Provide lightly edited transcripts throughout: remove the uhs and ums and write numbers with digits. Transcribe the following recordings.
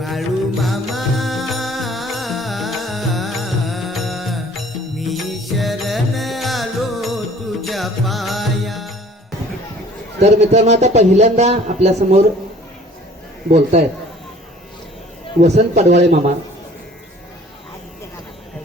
बाळू मामा मी शरण आलो तुझ्या पाया. तर मित्रांनो, आता पहिल्यांदा आपल्या समोर बोलतायत वसंत पडवाळे मामा.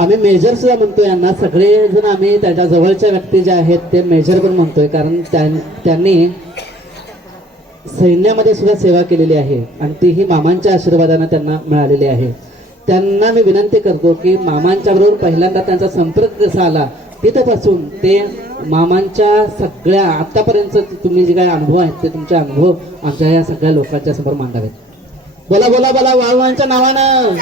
आम्ही मेजर सुद्धा म्हणतोय यांना, सगळेजण आम्ही त्याच्या जवळच्या व्यक्ती ज्या आहेत ते मेजर पण म्हणतोय, कारण त्यांनी सैन्यामध्ये सुद्धा सेवा केलेली आहे आणि तीही मामांच्या आशीर्वादाने त्यांना मिळालेली आहे. त्यांना मी विनंती करतो की मामांच्या बरोबर पहिल्यांदा त्यांचा संपर्क कसा आला, तिथपासून ते मामांच्या सगळ्या आतापर्यंत तुम्ही जे काही अनुभव आहेत ते तुमचे अनुभव आमच्या या सगळ्या लोकांच्या समोर मांडावेत. बोला बोला बोला, वाळवांच्या नावानं,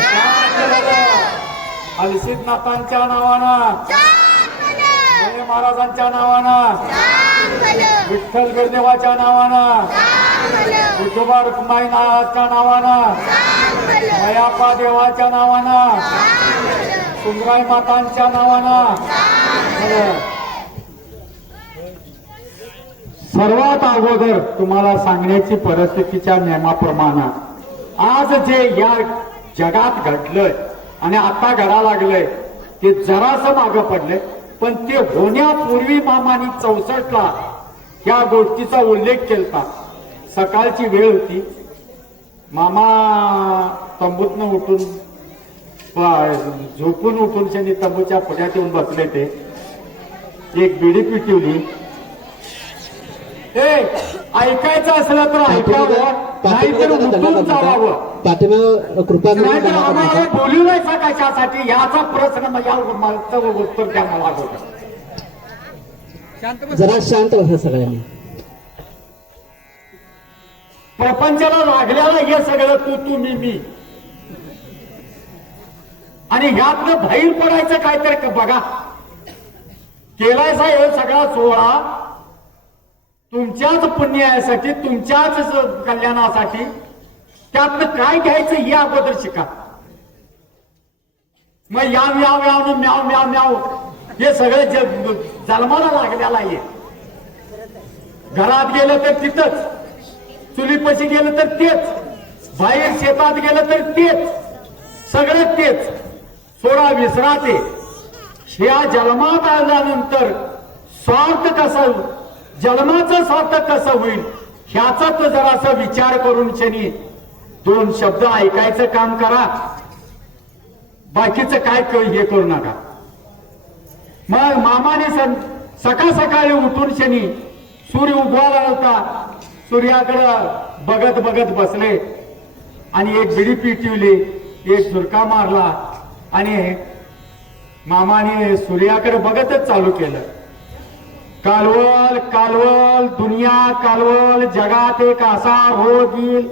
अलसितनाथांच्या नावानं, महाराजांच्या नावानं, विठ्ठल गुरुदेवाच्या नावानं, विठोबा रुक्माई नावाच्या नावानं, मयापा देवाच्या नावानं, सुंदराई मातांच्या नावानं. सर्वात अगोदर तुम्हाला सांगण्याची परिस्थितीच्या नियमाप्रमाणे आज जे या जगात घडलंय आणि आता घडा लागलंय ते जरासं मागं पडलंय, पण ते होण्यापूर्वी मामानी 64ला या गोष्टीचा उल्लेख केला. सकाळची वेळ होती, मामा तंबूतनं उठून झोपून उठून त्यांनी तंबूच्या पुढ्यात येऊन बसले. ते एक बिडी पिटवली. ऐकायचं असलं तर ऐकावं, नाहीतर उठून जावावं. कृपा आम्हाला बोलवायचं कशासाठी याचा प्रश्न माझ्या उत्तर द्या मला अगोदर. जरा शांत व्हा सगळ्यांनी. प्रपंचाला लागलेला हे सगळं तू मी आणि ह्यातनं बाहेर पडायचं काहीतरी बघा. केलायचा हे सगळा सोहळा तुमच्याच पुण्यासाठी, तुमच्याच कल्याणासाठी. त्यातनं काय घ्यायचं हे अगोदर शिका. मग याव याव याव म्याव म्याव म्याव हे सगळं जन्माला लागलेला आहे. घरात गेलं तर तिथंच, चुलीपाशी गेलं तर तेच, बाहेर शेतात गेलं तर तेच, सगळं तेच. सोडा विसरा ते. ह्या जन्मात आल्यानंतर स्वार्थ कसा, जन्माचा स्वार्थ कसं होईल ह्याचा तो जरासा विचार करून शनी 2 शब्द ऐकायचं काम करा. बाकीचं काय हे करू नका. मग मामाने सकाळ सकाळी उठून शनी सूर्य उगवायला होता, सूर्याकडं बघत बघत बसले आणि एक बिडी पिटवली, एक झुरका मारला आणि मामाने सूर्याकडे बघतच चालू केलं. कालवल कालवल दुनिया कालवल, जगात एक असा रोग येईल,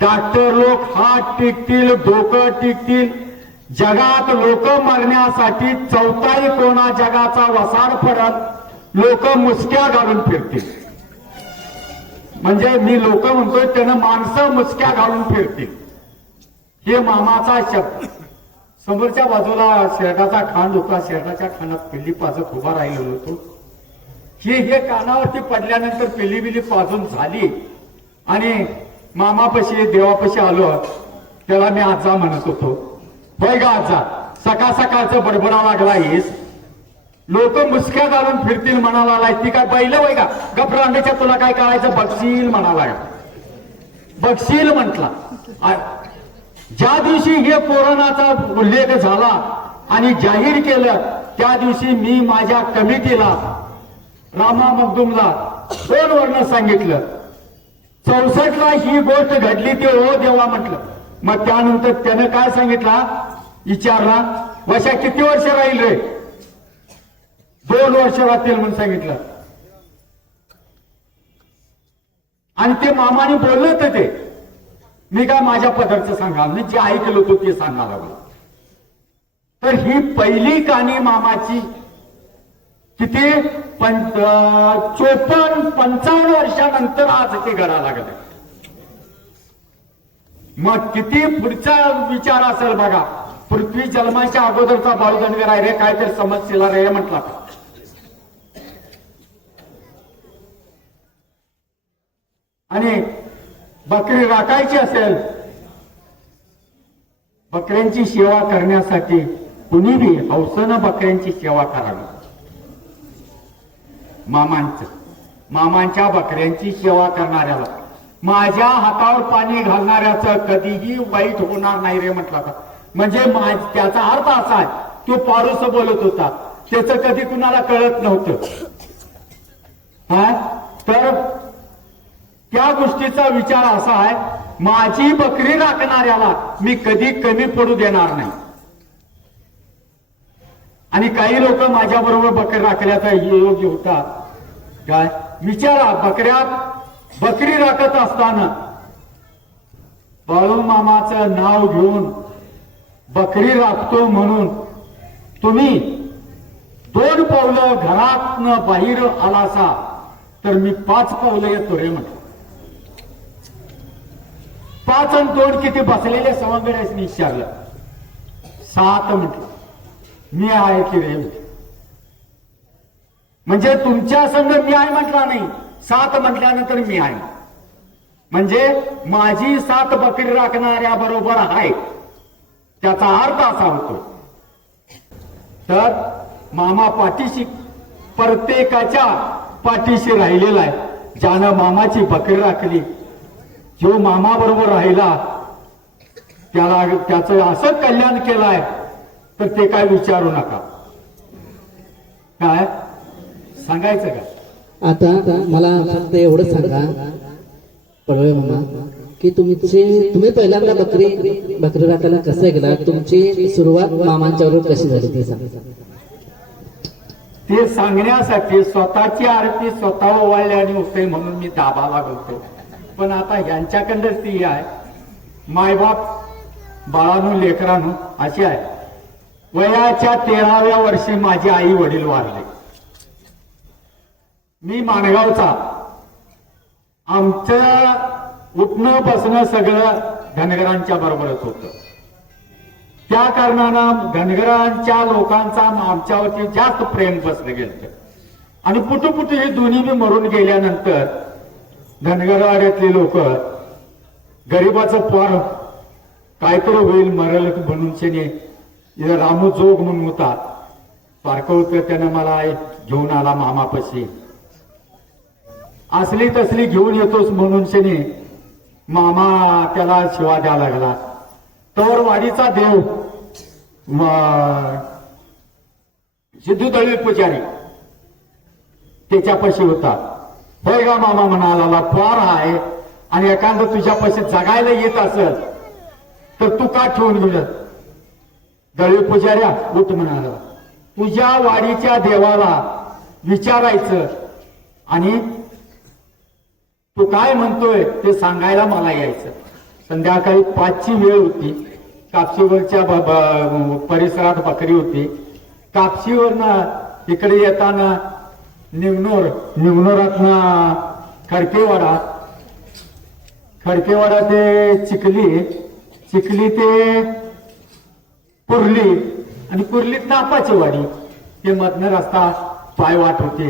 डॉक्टर लोक हात टिकतील, डोकं टिकतील. जगात लोक मरण्यासाठी चौथाही कोणा जगाचा वसाड पडत, लोक मुसक्या घालून फिरतील. म्हणजे मी लोक म्हणतोय त्यानं माणसं मुसक्या घालून फिरतील. हे मामाचा शब्द. समोरच्या बाजूला शेरडाचा खांड होता, शेरडाच्या खांडात पिल्ली पाजत उभा राहिलेलो होतो. हे कानावरती पडल्यानंतर पिल्ली बिली पाजून झाली आणि मामापाशी देवापाशी आलो. त्याला मी आजा म्हणत होतो, होय गा आजा, सकाळ सकाळचं बडबडा लागला आहेस, लोक मुसक्या घालून फिरतील म्हणाला आलाय. ती काय बैल वय का गफरांडीच्या, तुला काय करायचं बघशील म्हणाला. बघशील म्हटला. ज्या दिवशी हे कोरोनाचा उल्लेख झाला आणि जाहीर केलं त्या दिवशी मी माझ्या कमिटीला रामा मगदुमला 2 वर्ण सांगितलं. 64ला ही गोष्ट घडली ते हो देवा म्हटलं. मग त्यानंतर त्यानं काय सांगितला, विचारला, वर्षा किती वर्ष राहील रे? 2 वर्ष राहतील म्हणून सांगितलं. आणि ते मामाने बोललं होतं ते. मी काय माझ्या पदरचं सांगा, मी जे ऐकलं होतं ते सांगायला लागलो. तर ही पहिली कहाणी मामाची किती 54-55 वर्षानंतर आज ते घडा लागले. मग किती पुढचा विचार असेल बघा. पृथ्वी जन्माच्या अगोदरचा बाळूदंडगर आहे रे, काहीतरी समजशीला रे म्हटला. आणि बकरी राखायची असेल बकऱ्यांची सेवा करण्यासाठी कुणी बी हौसेनं बकऱ्यांची सेवा करावी. मामांच्या बकऱ्यांची सेवा करणाऱ्याला, माझ्या हातावर पाणी घालणाऱ्याचं कधीही वाईट होणार नाही रे म्हटलं का. म्हणजे त्याचा अर्थ असा आहे, तो पारूस बोलत होता, त्याचं कधी कुणाला कळत नव्हतं. तर त्या गोष्टीचा विचार असा आहे, माझी बकरी राखणाऱ्याला मी कधी कमी पडू देणार नाही. आणि काही लोक माझ्या बरोबर बकरी राखल्याचा योग्य होता काय विचारा. बकरी राखत असताना बाळू मामाचं नाव घेऊन बकरी राखतो म्हणून तुम्ही 2 पावलं घरातनं बाहेर आलासा तर मी 5 पावलं येतो रे म्हटलं. 5 आणि 2 किती बसलेले सवंगड्याने विचारलं. 7 म्हटलं. मी आहे की रे. म्हणजे तुमच्या संग मी आहे म्हटला नाही, 7 म्हटल्यानंतर मी आहे. म्हणजे माझी 7 बकरी राखणाऱ्या बरोबर आहे, त्याचा अर्थ असा होतो. तर मामा पाठीशी, प्रत्येकाच्या पाठीशी राहिलेला आहे. ज्यानं मामाची बकरी राखली, जो मामा बरोबर राहिला, त्याचं असं कल्याण केलंय तर ते काय विचारू नका. काय सांगायचं का. आता मला फक्त एवढं सांगा पडवळे मामा, की तुम्ही पहिल्यांदा बकरी राखायला कसं गेला, तुमची सुरुवात मामांच्यावर कशी झाली ते सांगा. ते सांगण्यासाठी स्वतःची आरती स्वतः ओवाळल्याने होते म्हणून मी दाबाला बोलतो. पण आता यांच्याकडं ती आहे, मायबाप बाळानू लेकरानू अशी आहे. वयाच्या 13व्या वर्षी माझे आई वडील वारले. मी माणगावचा. आमचं उठणं बसणं सगळं धनगरांच्या बरोबरच होतं. त्या कारणानं धनगरांच्या लोकांचा आमच्यावरती जास्त प्रेम बसलं गेलं. आणि पुटुपुटू हे दोन्ही बी मरून गेल्यानंतर धनगरवाड्यातले लोक गरीबाचं पोर काहीतरी होईल मरल म्हणून शेने रामू जोग म्हणून होता पारखं होतं, त्यानं मला घेऊन आला मामापाशी. असली तसली घेऊन येतोस म्हणून शेने मामा त्याला शिवा द्यायला लागला. तर वाडीचा देव सिद्धू दळवी पुजारी त्याच्यापाशी होता. होय का मामा म्हणाला, फार आहे आणि एखादं तुझ्यापाशी जगायला येत असेल तर तू का ठेवून गेलं. दळवी पुजाऱ्या उठ म्हणाला, तुझ्या वाडीच्या देवाला विचारायचं आणि तू काय म्हणतोय ते सांगायला मला यायचं. संध्याकाळी 5ची वेळ होती. कापशीवरच्या परिसरात बकरी होती. कापशीवरनं इकडे येताना निमनोरातनं खडकेवाडा ते चिखली ते कुर्ली आणि कुर्लीत नापाची वाडी. ते मधनं रस्ता पाय वाट होते.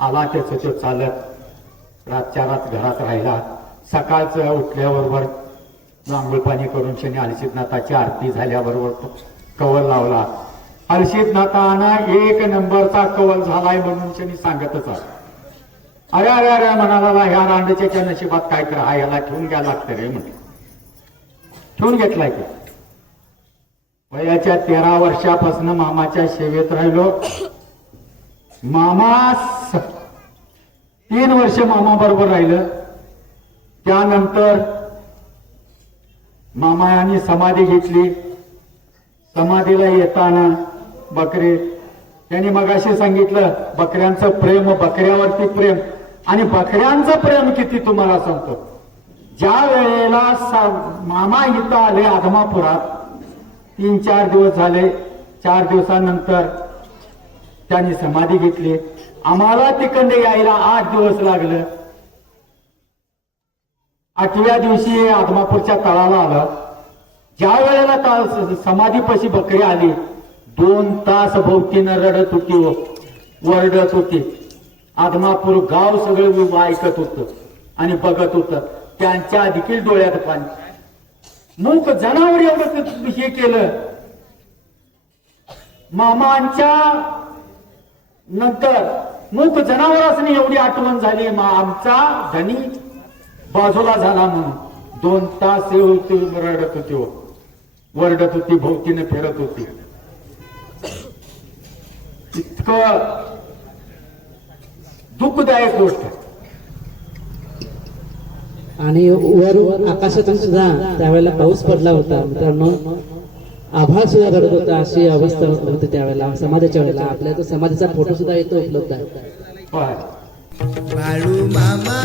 आला त्याचं तो चालत रातच्या रात घरात राहिला. सकाळचं उठल्याबरोबर आंघोळ पाणी करून शनी हलसिद्धनाथाची आरती झाल्याबरोबर कवल लावला. हलसिद्धनाथानं 1 नंबरचा कवल झालाय म्हणून शनी सांगतच आहे. अरे अरे अरे म्हणाला, ह्या रांडच्या नशिबात काय कर, हा याला ठेवून घ्या लागतं रे म्हटलं. ठेवून घेतलाय की. वयाच्या 13 वर्षापासून मामाच्या सेवेत राहिलो. मामा 3 वर्ष मामा बरोबर राहिलं. त्यानंतर मामा यांनी समाधी घेतली. समाधीला येताना बकरी त्यांनी मगाशी सांगितलं, बकऱ्यांचं प्रेम, बकऱ्यावरती प्रेम आणि बकऱ्यांचं प्रेम किती तुम्हाला सांगतो. ज्या वेळेला मामा इथं आले आदमापुरात, 3-4 दिवस झाले. 4 दिवसानंतर त्यांनी समाधी घेतली. आम्हाला तिकडे यायला 8 दिवस लागलं. 8व्या दिवशी आदमापूरच्या तळाला आलं. ज्या वेळेला समाधीपाशी बकरी आली, 2 तास भोवतीनं रडत होती, वरडत होती. आदमापूर गाव सगळं ऐकत होतं आणि बघत होतं. त्यांच्या देखील डोळ्यात पाणी. मूक जनावर एवढं हे केलं. मामांच्या नंतर मूक जनावरांनी एवढी आठवण झाली. आमचा धनी बाजूला झाला म्हणून 2 तास रडत होती, वरडत होती, भोवतीने फिरत होती. इतकं दुःखदायक गोष्ट. आणि वर आकाशातून सुद्धा त्यावेळेला पाऊस पडला होता मित्रांनो. आभाळ सुद्धा रडत होता. अशी अवस्था होती त्यावेळेला समाजाच्या वेळेला. आपल्या तो समाजाचा फोटो सुद्धा इथं उपलब्ध आहे. होय. बाळू मामा